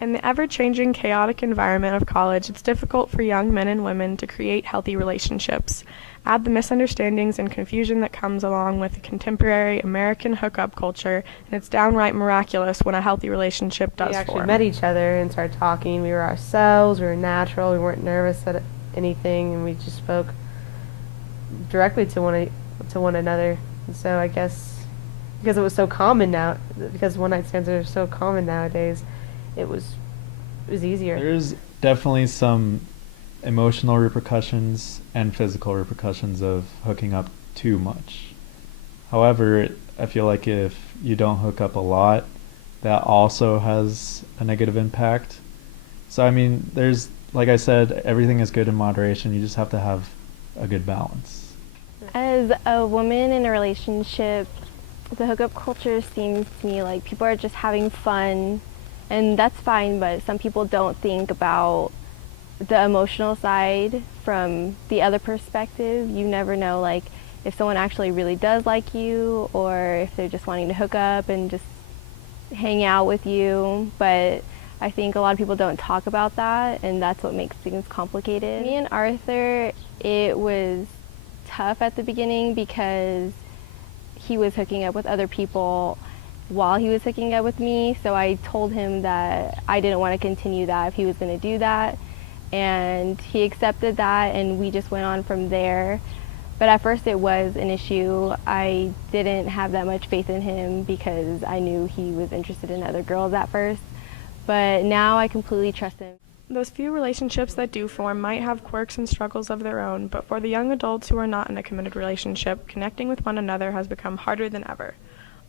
In the ever-changing, chaotic environment of college, it's difficult for young men and women to create healthy relationships. Add the misunderstandings and confusion that comes along with the contemporary American hookup culture, and it's downright miraculous when a healthy relationship does We actually form. met each other and started talking. We were ourselves, we were natural, we weren't nervous at anything, and we just spoke directly to one another. And so I guess because it was so common now, because one night stands are so common nowadays, it was easier. There's definitely some emotional repercussions and physical repercussions of hooking up too much. However, I feel like if you don't hook up a lot, that also has a negative impact. So, I mean, like I said, everything is good in moderation. You just have to have a good balance. As a woman in a relationship, the hookup culture seems to me like people are just having fun, and that's fine, but some people don't think about the emotional side from the other perspective. You never know, like, if someone actually really does like you, or if they're just wanting to hook up and just hang out with you. But I think a lot of people don't talk about that, and that's what makes things complicated. Me and Arthur, it was tough at the beginning because he was hooking up with other people while he was hooking up with me, so I told him that I didn't want to continue that if he was going to do that, and he accepted that, and we just went on from there. But at first it was an issue. I didn't have that much faith in him because I knew he was interested in other girls at first, but now I completely trust him. Those few relationships that do form might have quirks and struggles of their own, but for the young adults who are not in a committed relationship, connecting with one another has become harder than ever.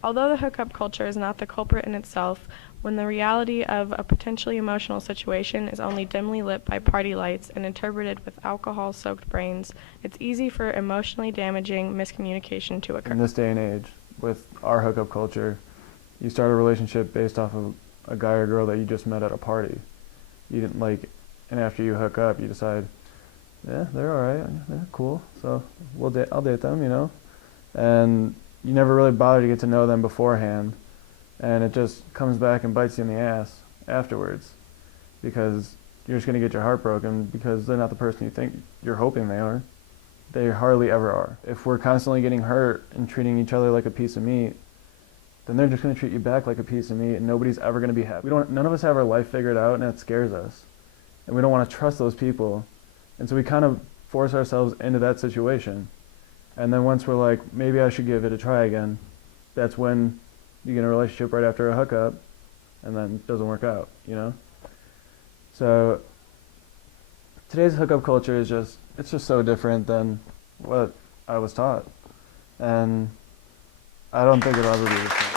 Although the hookup culture is not the culprit in itself, when the reality of a potentially emotional situation is only dimly lit by party lights and interpreted with alcohol-soaked brains, it's easy for emotionally damaging miscommunication to occur. In this day and age, with our hookup culture, you start a relationship based off of a guy or girl that you just met at a party. You didn't like, and after you hook up, you decide, yeah, they're all right, they're cool, so I'll date them, you know, and you never really bother to get to know them beforehand, and it just comes back and bites you in the ass afterwards, because you're just going to get your heart broken because they're not the person you think you're hoping they are. They hardly ever are. If we're constantly getting hurt and treating each other like a piece of meat, then they're just going to treat you back like a piece of meat, and nobody's ever going to be happy. None of us have our life figured out, and that scares us, and we don't want to trust those people, and so we kind of force ourselves into that situation. And then once we're like, maybe I should give it a try again, that's when you get in a relationship right after a hookup, and then it doesn't work out, you know? So today's hookup culture is it's just so different than what I was taught. And I don't think it'll ever be the same.